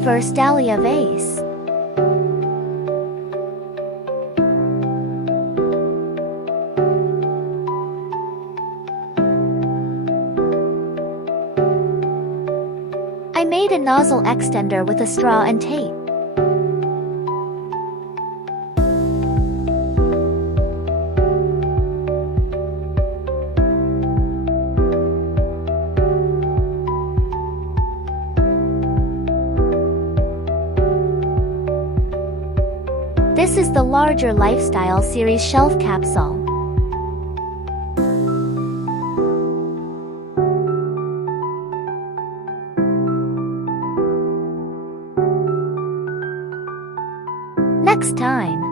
Miniverse Dahlia Vase. I made a nozzle extender with a straw and tape. This is the larger Lifestyle Series shelf capsule. Next time.